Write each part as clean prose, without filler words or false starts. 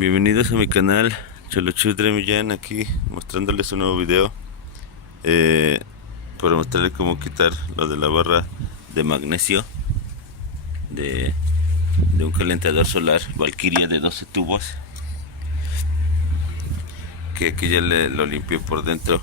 Bienvenidos a mi canal Cholochudre Millán, aquí mostrándoles un nuevo video para mostrarles cómo quitar lo de la barra de magnesio de, de un calentador solar Valkyria de 12 tubos, que aquí ya lo limpié por dentro.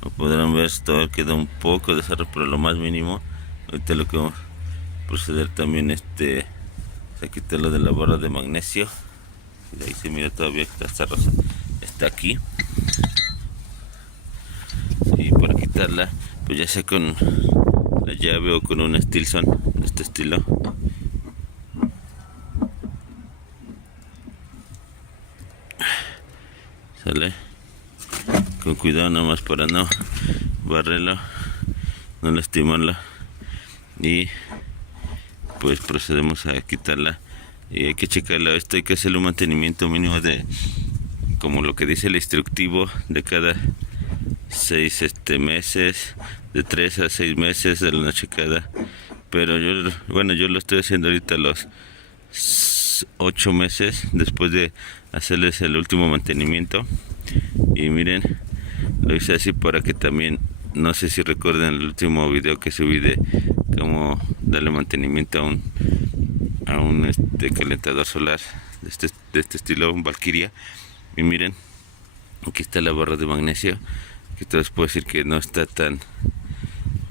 Como podrán ver, todavía queda un poco de sarro, pero lo más mínimo. Ahorita lo que vamos a proceder también es a quitar lo de la barra de magnesio. Y ahí se mira todavía que esta rosa está aquí, y para quitarla pues ya sea con la llave o con un Stilson de este estilo. Sale con cuidado nomás para no barrerlo, no lastimarlo, y pues procedemos a quitarla. Y hay que checarla, esto hay que hacerle un mantenimiento mínimo de, como lo que dice el instructivo, de cada 6 meses, de 3 a 6 meses de una checada. Pero yo lo estoy haciendo ahorita los 8 meses después de hacerles el último mantenimiento. Y miren, lo hice así para que también, no sé si recuerdan el último video que subí de cómo darle mantenimiento a un calentador solar de este estilo, un Valkyria. Y miren, aquí está la barra de magnesio, que te les puedo decir que no está tan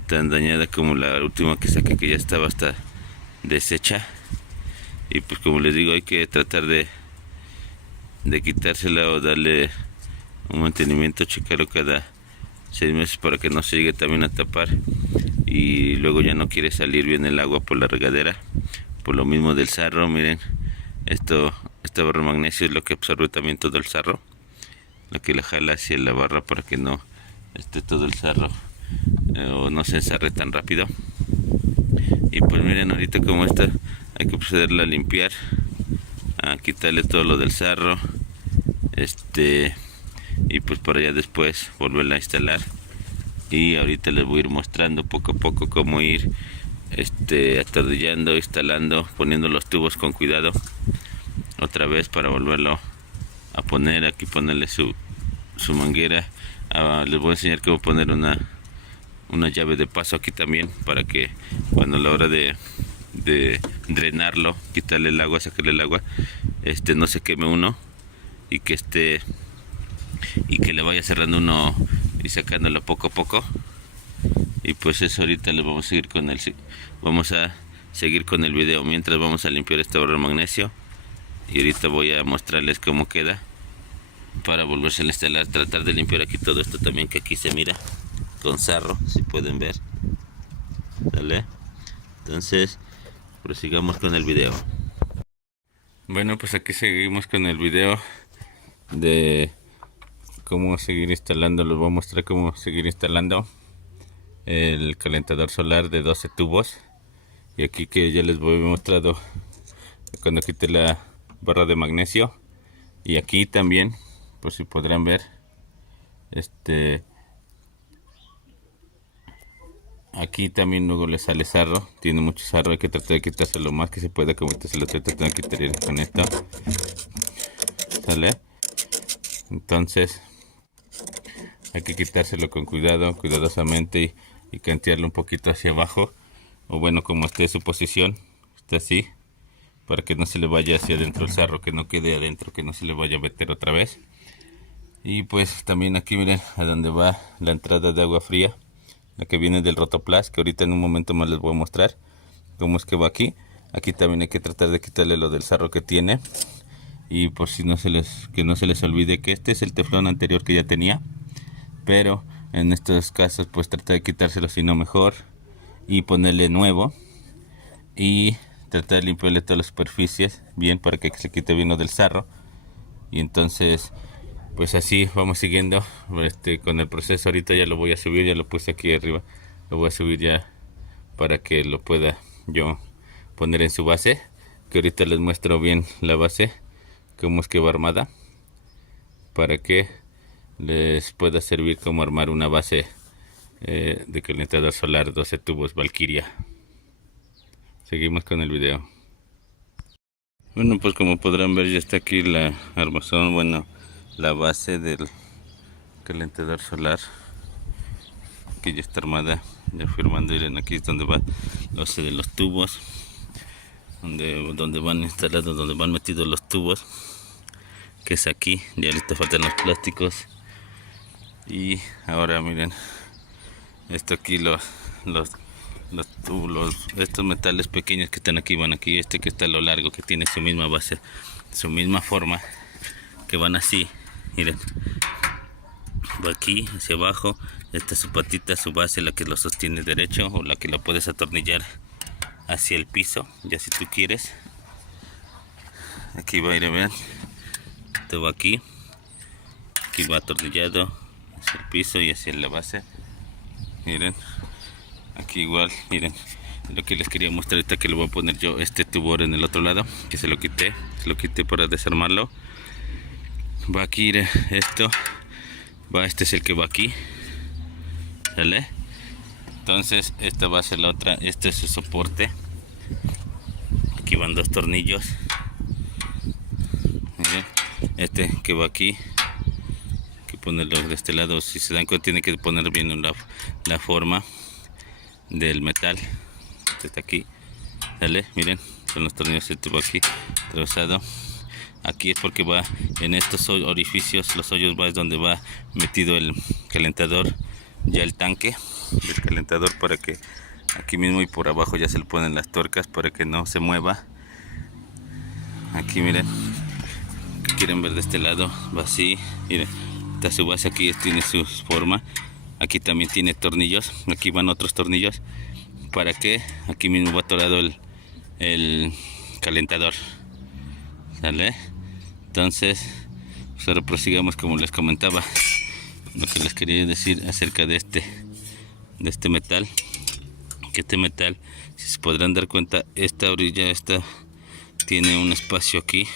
dañada como la última que saqué, que ya estaba hasta deshecha. Y pues como les digo, hay que tratar de quitársela o darle un mantenimiento, checarlo cada 6 meses para que no se llegue también a tapar y luego ya no quiere salir bien el agua por la regadera, por lo mismo del sarro. Miren, esta barra de magnesio es lo que absorbe también todo el sarro, lo que la jala hacia la barra para que no esté todo el sarro o no se ensarre tan rápido. Y pues miren, ahorita como esta hay que procederla a limpiar, a quitarle todo lo del sarro, y pues para ya después volverla a instalar. Y ahorita les voy a ir mostrando poco a poco cómo ir atornillando, instalando, poniendo los tubos con cuidado otra vez para volverlo a poner. Aquí ponerle su manguera. Les voy a enseñar cómo poner una llave de paso aquí también, para que cuando a la hora de drenarlo, quitarle el agua, sacarle el agua, no se queme uno, y que que le vaya cerrando uno y sacándolo poco a poco. Y pues eso, ahorita le vamos a seguir con el video mientras vamos a limpiar esta barra de magnesio. Y ahorita voy a mostrarles cómo queda para volverse a instalar. Tratar de limpiar aquí todo esto también, que aquí se mira con sarro, si pueden ver. ¿Vale? Entonces prosigamos con el video. Bueno, pues aquí seguimos con el video de cómo seguir instalando. Les voy a mostrar cómo seguir instalando el calentador solar de 12 tubos. Y aquí que ya les voy mostrado cuando quité la barra de magnesio. Y aquí también, pues si podrán ver, aquí también luego le sale sarro, tiene mucho sarro, hay que tratar de quitarse lo más que se pueda, como se lo estoy tratando de quitar con esto. ¿Sale? Entonces hay que quitárselo con cuidado, cuidadosamente, y cantearlo un poquito hacia abajo, o bueno, como esté su posición, está así, para que no se le vaya hacia adentro el sarro, que no quede adentro, que no se le vaya a meter otra vez. Y pues también aquí miren a donde va la entrada de agua fría, la que viene del Rotoplas, que ahorita en un momento más les voy a mostrar cómo es que va aquí. Aquí también hay que tratar de quitarle lo del sarro que tiene, y por si que no se les olvide que este es el teflón anterior que ya tenía, pero en estos casos pues tratar de quitárselo, si no mejor, y ponerle nuevo, y tratar de limpiarle todas las superficies bien para que se quite bien lo del sarro. Y entonces pues así vamos siguiendo con el proceso. Ahorita ya lo voy a subir, ya lo puse aquí arriba, lo voy a subir ya para que lo pueda yo poner en su base, que ahorita les muestro bien la base, cómo es que va armada, para que les pueda servir como armar una base de calentador solar 12 tubos Valkyria. Seguimos con el video. Bueno, pues como podrán ver, ya está aquí la armazón, bueno, la base del calentador solar, que ya está armada, ya firmando. Miren, aquí es donde va los de los tubos, donde van instalados, donde van metidos los tubos, que es aquí. Ya ahorita faltan los plásticos. Y ahora miren, esto aquí estos metales pequeños que están aquí van aquí, este que está a lo largo, que tiene su misma base, su misma forma, que van así, miren, va aquí hacia abajo. Esta es su patita, su base, la que lo sostiene derecho, o la que lo puedes atornillar hacia el piso, ya si tú quieres. Aquí va a ir, vean, esto va aquí va atornillado hacia el piso y hacia la base. Miren, aquí igual, miren, lo que les quería mostrar ahorita, que le voy a poner yo este tubo en el otro lado, que se lo quité para desarmarlo. Va aquí, esto va, este es el que va aquí, ¿sale? Entonces esta va a ser la otra, este es su soporte. Aquí van dos tornillos. Miren, este que va aquí, hay que ponerlo de este lado. Si se dan cuenta, tiene que poner bien la forma del metal. Este está aquí, ¿sale? Miren, son los tornillos. Este va aquí atravesado. Aquí es porque va en estos orificios, los hoyos, va es donde va metido el calentador, ya el tanque del calentador, para que aquí mismo y por abajo ya se le ponen las tuercas para que no se mueva. Aquí miren, que quieren ver de este lado, va así, miren, está su base, aquí tiene su forma. Aquí también tiene tornillos, aquí van otros tornillos, para que aquí mismo va atorado el calentador, ¿sale? Entonces, pues ahora prosigamos, como les comentaba, lo que les quería decir acerca de este metal. Que este metal, si se podrán dar cuenta, esta orilla, esta tiene un espacio aquí,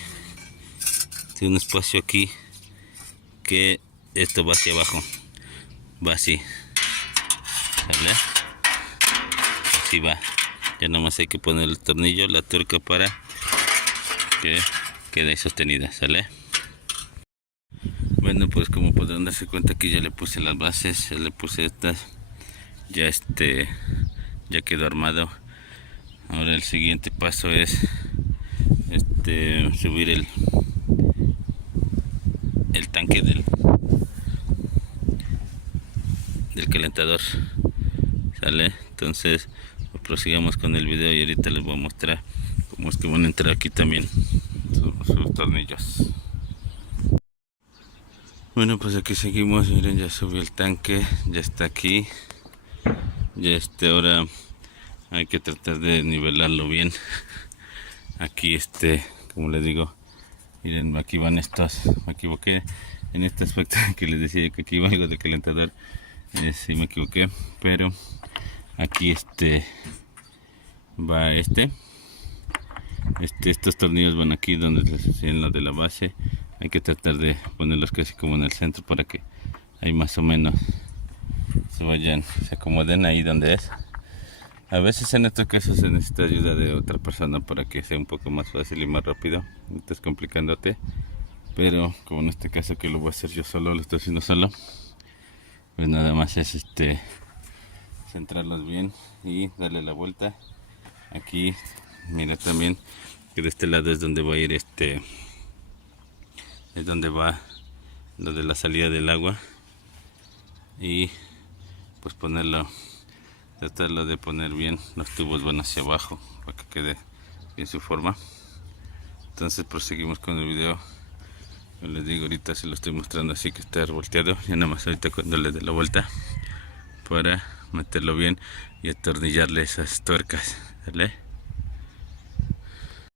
que esto va hacia abajo, va así, ¿sale? Así va. Ya nomás hay que poner el tornillo, la tuerca, para que quede sostenida, ¿sale? Bueno, pues como podrán darse cuenta, aquí ya le puse las bases, ya le puse estas, ya ya quedó armado. Ahora el siguiente paso es subir el tanque del calentador, ¿sale? Entonces pues prosigamos con el video, y ahorita les voy a mostrar cómo es que van a entrar aquí también sus tornillos. Bueno, pues aquí seguimos. Miren, ya subió el tanque, ya está aquí. Ya ahora hay que tratar de nivelarlo bien. Aquí como les digo, miren, aquí van estos, me equivoqué en este aspecto que les decía que aquí va algo de calentador, sí me equivoqué, pero aquí va estos tornillos van aquí donde les enseñan lo de la base. Hay que tratar de ponerlos casi como en el centro, para que ahí más o menos se acomoden ahí donde es. A veces en estos casos se necesita ayuda de otra persona para que sea un poco más fácil y más rápido, no estés complicándote, pero como en este caso que lo voy a hacer yo solo, lo estoy haciendo solo, pues nada más es centrarlos bien y darle la vuelta. Aquí mira también que de este lado es donde va a ir es donde va lo de la salida del agua, y pues tratarlo de poner bien, los tubos van hacia abajo para que quede bien su forma. Entonces proseguimos con el video. Yo les digo, ahorita se lo estoy mostrando así que está volteado, ya nada más ahorita cuando le dé la vuelta para meterlo bien y atornillarle esas tuercas, ¿vale?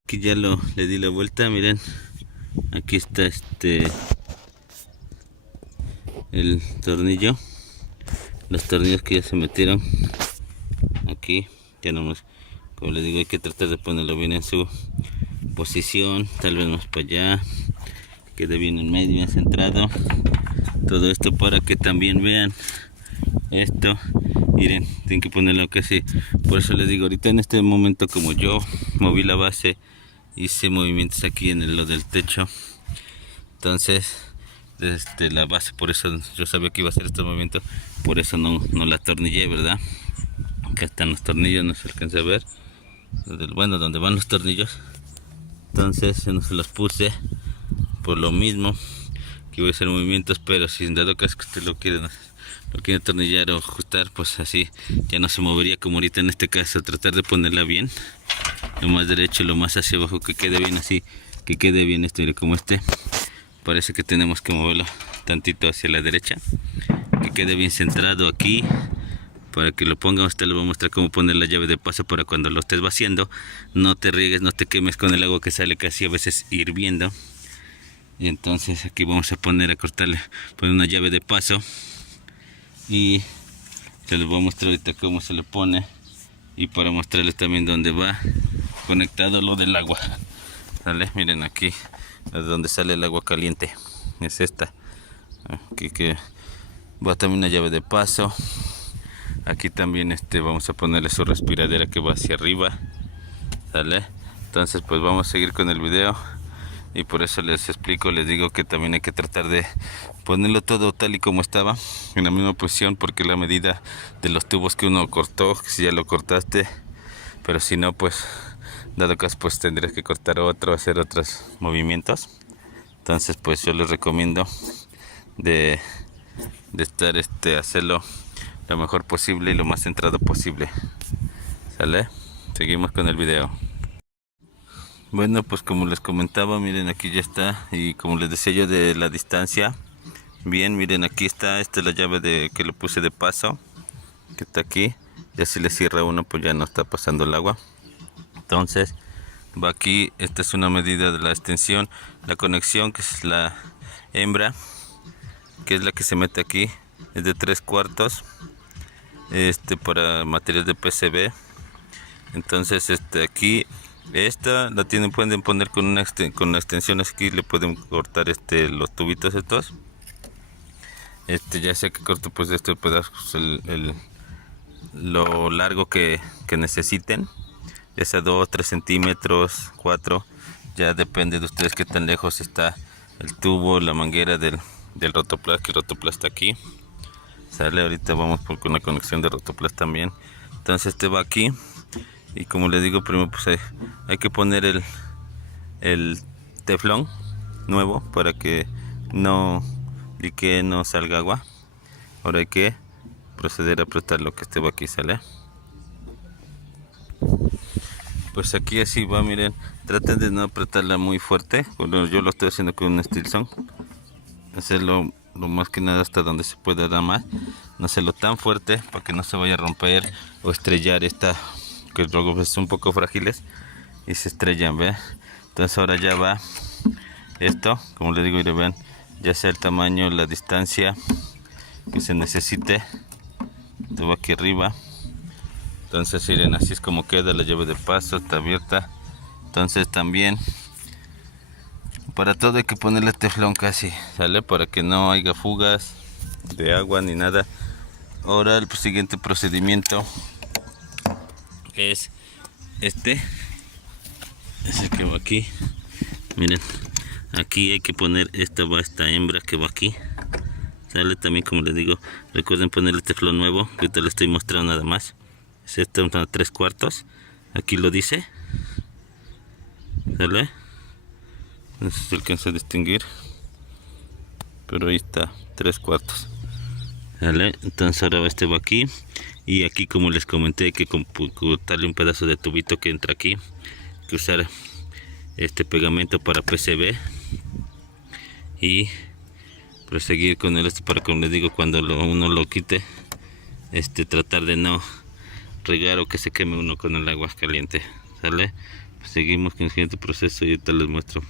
Aquí ya le di la vuelta, miren, aquí está el tornillo, los tornillos que ya se metieron aquí. Ya nomás, como les digo, hay que tratar de ponerlo bien en su posición, tal vez más para allá, quede bien en medio, bien centrado. Todo esto para que también vean esto. Miren, tienen que ponerlo casi, por eso les digo, ahorita en este momento, como yo moví la base hice movimientos aquí en lo del techo. Entonces desde la base, por eso yo sabía que iba a hacer estos movimientos, por eso no la atornillé, ¿verdad? Acá están los tornillos, no se alcanza a ver, bueno, donde van los tornillos. Entonces no se los puse por lo mismo que voy a hacer movimientos, pero si en dado caso que usted lo quiere atornillar o ajustar, pues así ya no se movería como ahorita en este caso. Tratar de ponerla bien, lo más derecho, lo más hacia abajo, que quede bien así, que quede bien esto. Mire, como parece que tenemos que moverlo tantito hacia la derecha, que quede bien centrado aquí. Para que lo ponga, usted le va a mostrar cómo poner la llave de paso para cuando lo estés vaciando no te riegues, no te quemes con el agua que sale casi a veces hirviendo. Y entonces aquí vamos a poner, a cortarle, poner una llave de paso, y se les voy a mostrar ahorita cómo se le pone, y para mostrarles también dónde va conectado lo del agua. ¿Sale? Miren aquí, es donde sale el agua caliente, es esta. Aquí que va también una llave de paso. Aquí también vamos a ponerle su respiradera que va hacia arriba. ¿Sale? Entonces pues vamos a seguir con el video, y por eso les explico, les digo que también hay que tratar de ponerlo todo tal y como estaba, en la misma posición, porque la medida de los tubos que uno cortó, si ya lo cortaste, pero si no, pues dado caso, pues tendrías que cortar otro, hacer otros movimientos. Entonces pues yo les recomiendo de estar hacerlo lo mejor posible y lo más centrado posible. ¿Sale? Seguimos con el video. Bueno, pues como les comentaba, miren, aquí ya está, y como les decía yo de la distancia, bien, miren, aquí está, esta es la llave que le puse de paso, que está aquí. Ya si le cierra uno, pues ya no está pasando el agua. Entonces va aquí, esta es una medida de la extensión, la conexión, que es la hembra, que es la que se mete aquí, es de 3/4, para material de PCB. Entonces aquí esta la pueden poner con una extensión aquí, le pueden cortar los tubitos estos, ya sea que corto pues este pedazo, lo largo que necesiten, ya sea 2, 3 centímetros, 4, ya depende de ustedes qué tan lejos está el tubo, la manguera del rotoplas, que el rotoplas está aquí. Sale, ahorita vamos con la conexión de rotoplas también. Entonces va aquí, y como les digo, primero pues hay que poner el teflón nuevo para que no liquee, no salga agua. Ahora hay que proceder a apretar lo que va aquí. Sale, pues aquí así va, miren, traten de no apretarla muy fuerte. Bueno, yo lo estoy haciendo con un Stilson, hacerlo lo más que nada hasta donde se pueda dar más, no hacerlo tan fuerte para que no se vaya a romper o estrellar que luego son un poco frágiles y se estrellan, ¿ve? Entonces ahora ya va esto, como les digo, y vean, ya sea el tamaño, la distancia que se necesite, todo va aquí arriba. Entonces miren, así es como queda la llave de paso, está abierta. Entonces también para todo hay que ponerle teflón casi, ¿sale? Para que no haya fugas de agua ni nada. Ahora el siguiente procedimiento es es el que va aquí. Miren, aquí hay que poner esta hembra que va aquí. Sale, también como les digo, recuerden ponerle teflón nuevo, que te lo estoy mostrando nada más. Es esta, una 3/4, aquí lo dice. Sale, no sé si se alcanza a distinguir, pero ahí está, 3/4. ¿Vale? Entonces ahora va aquí, y aquí como les comenté hay que cortarle un pedazo de tubito que entra aquí, que usar pegamento para PCB, y proseguir con el para, como les digo, cuando uno lo quite, tratar de no regar o que se queme uno con el agua caliente. ¿Sale? Pues seguimos con el siguiente proceso y ahorita les muestro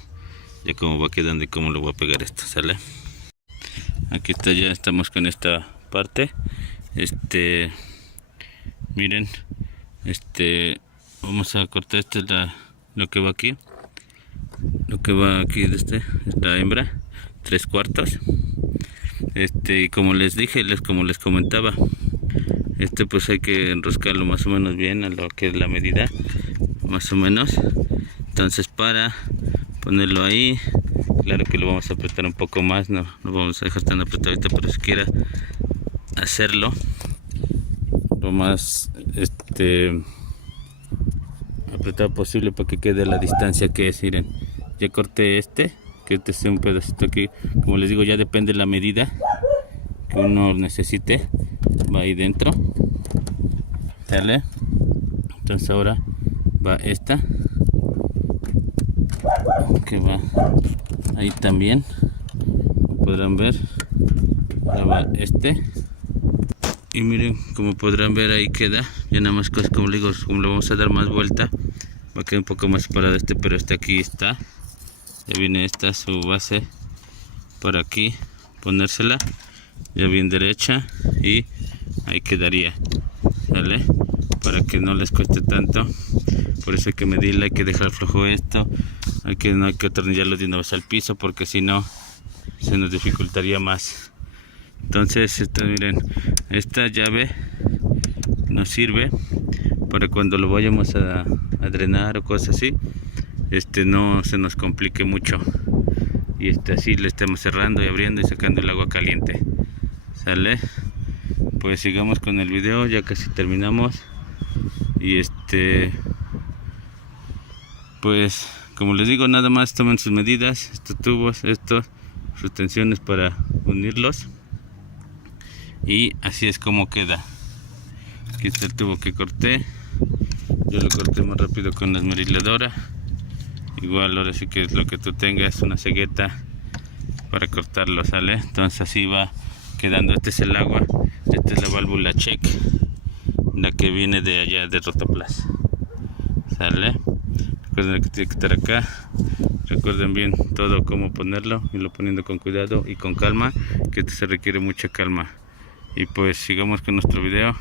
ya cómo va quedando y cómo lo voy a pegar esto. ¿Sale? Aquí está, ya estamos con esta parte. Miren, vamos a cortar lo que va aquí, de esta hembra, 3/4. Y como les dije, como les comentaba, pues hay que enroscarlo más o menos bien a lo que es la medida, más o menos. Entonces para ponerlo ahí, claro que lo vamos a apretar un poco más, no lo vamos a dejar tan apretadito, pero si quiera hacerlo lo más apretado posible para que quede la distancia que es. Miren, ya corté que este sea un pedacito aquí, como les digo, ya depende de la medida que uno necesite, va ahí dentro, ¿sale? Entonces ahora va esta que va ahí también, como podrán ver. Ahora va y miren, como podrán ver, ahí queda. Ya nada más, como le digo, como le vamos a dar más vuelta, va a quedar un poco más separado pero aquí está. Ya viene esta, su base, por aquí, ponérsela ya bien derecha y ahí quedaría, ¿vale? Para que no les cueste tanto. Por eso hay que medirla, hay que dejar flojo esto, no hay que atornillarlo de una vez al piso, porque si no se nos dificultaría más. Entonces miren, esta llave nos sirve para cuando lo vayamos a drenar o cosas así, no se nos complique mucho, y así le estemos cerrando y abriendo y sacando el agua caliente, ¿sale? Pues sigamos con el video, ya casi terminamos. Y pues como les digo, nada más tomen sus medidas, estos tubos, sus tensiones para unirlos, y así es como queda. Aquí está el tubo que corté, yo lo corté más rápido con la esmeriladora. Igual ahora sí que es lo que tú tengas, una cegueta para cortarlo, ¿sale? Entonces así va quedando. Este es el agua, esta es la válvula check, la que viene de allá de Rotoplas, ¿sale? Recuerden que tiene que estar acá. Recuerden bien todo cómo ponerlo, y lo poniendo con cuidado y con calma, que esto se requiere mucha calma. Y pues sigamos con nuestro video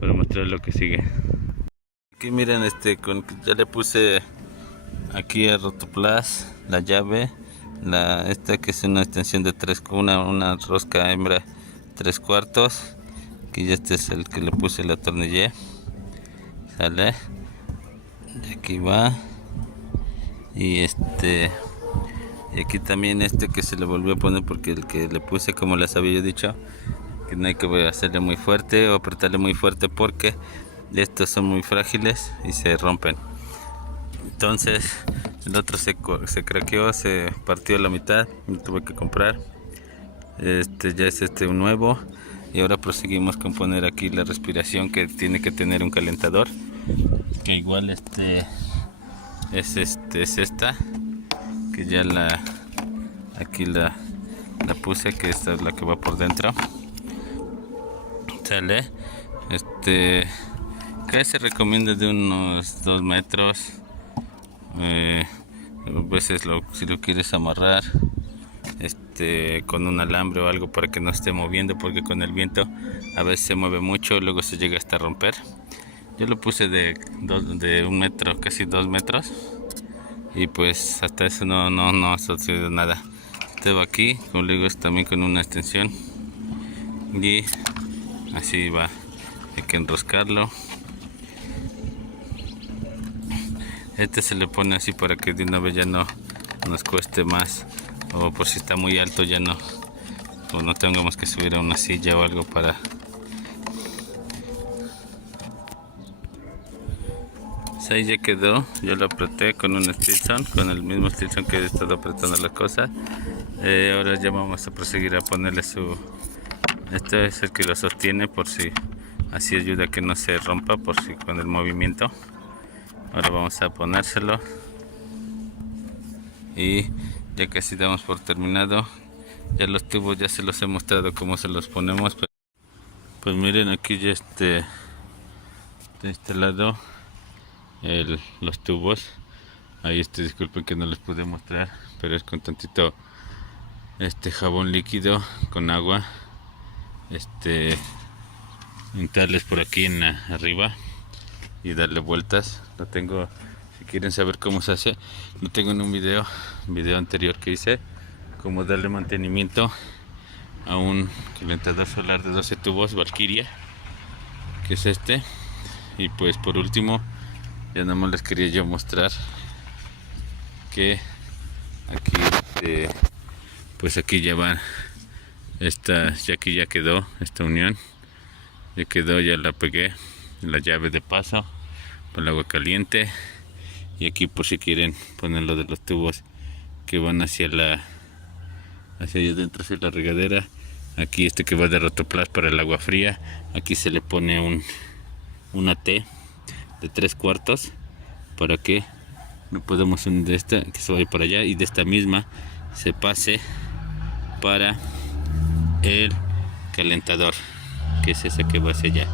para mostrar lo que sigue. Aquí miren, ya le puse aquí a Rotoplas la llave, esta que es una extensión de una rosca hembra 3/4. Aquí ya este es el que le puse, la atornillé, ¿sale? Y aquí va. Y y aquí también que se le volvió a poner, porque el que le puse, como les había dicho, que no hay que hacerle muy fuerte o apretarle muy fuerte, porque estos son muy frágiles y se rompen. Entonces el otro se craqueó, se partió a la mitad, lo tuve que comprar. Ya es un nuevo. Y ahora proseguimos con poner aquí la respiración, que tiene que tener un calentador, que igual es esta, que ya aquí la puse, que esta es la que va por dentro, ¿sale? Que se recomienda de unos 2 metros. A veces si lo quieres amarrar con un alambre o algo, para que no esté moviendo, porque con el viento a veces se mueve mucho, luego se llega hasta romper. Yo lo puse de 1 metro, casi 2 metros, y pues hasta eso no ha sucedido nada. Este va aquí, como le digo, es también con una extensión, y así va. Hay que enroscarlo. Se le pone así para que de una vez ya no nos cueste más, o por si está muy alto ya no tengamos que subir a una silla o algo para. Pues ahí ya quedó. Yo lo apreté con un Stilson, con el mismo Stilson que he estado apretando la cosa. Ahora ya vamos a proseguir a ponerle este es el que lo sostiene, por si así ayuda a que no se rompa, por si con el movimiento. Ahora vamos a ponérselo, y ya casi damos por terminado. Ya los tubos ya se los he mostrado cómo se los ponemos. Pues miren, aquí ya de este lado los tubos. Ahí disculpen que no les pude mostrar, pero es con tantito jabón líquido con agua, untarles por aquí arriba y darle vueltas. Lo tengo, si quieren saber cómo se hace, lo tengo en un video anterior que hice, cómo darle mantenimiento a un calentador solar de 12 tubos Valkyria, que es y pues por último, ya nada más les quería yo mostrar que aquí pues aquí ya van ya aquí ya quedó esta unión, ya quedó, ya la pegué, la llave de paso para el agua caliente, y aquí por si quieren ponerlo de los tubos que van hacia allá adentro, hacia la regadera. Aquí que va de Rotoplas para el agua fría, aquí se le pone una T de 3/4 para que no podemos unir de esta, que se vaya para allá, y de esta misma se pase para el calentador, que es esa que va hacia allá,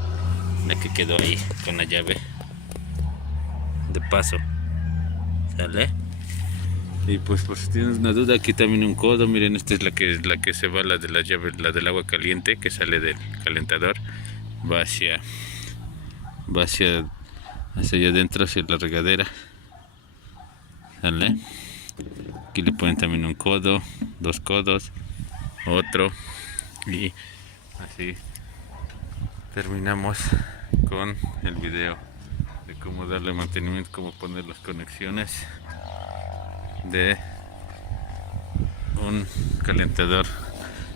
la que quedó ahí con la llave de paso, ¿sale? Y pues por si tienes una duda, aquí también un codo, miren, esta es la que se va, la de la llave, la del agua caliente que sale del calentador, va hacia allá adentro, hacia la regadera, ¿sale? Aquí le ponen también un codo, 2 codos, otro, y así terminamos con el video de cómo darle mantenimiento, cómo poner las conexiones de un calentador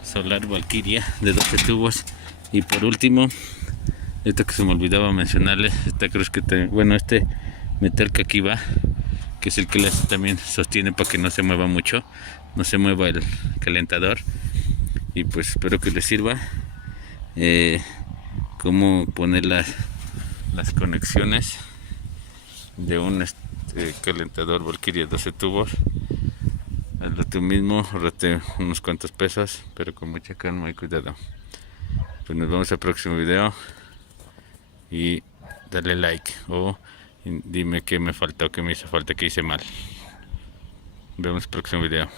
solar Valkyria de 12 tubos. Y por último, esto que se me olvidaba mencionarles, esta cruz que este metal que aquí va, que es el que también sostiene para que no se mueva mucho, no se mueva el calentador. Y pues espero que les sirva cómo poner las conexiones de un calentador Valkyria 12 tubos. Hazlo tú mismo, ahorrate unos cuantos pesos, pero con mucha calma y cuidado. Pues nos vemos al próximo video, y dale like o dime qué me faltó, qué me hizo falta, qué hice mal. Nos vemos en el próximo video.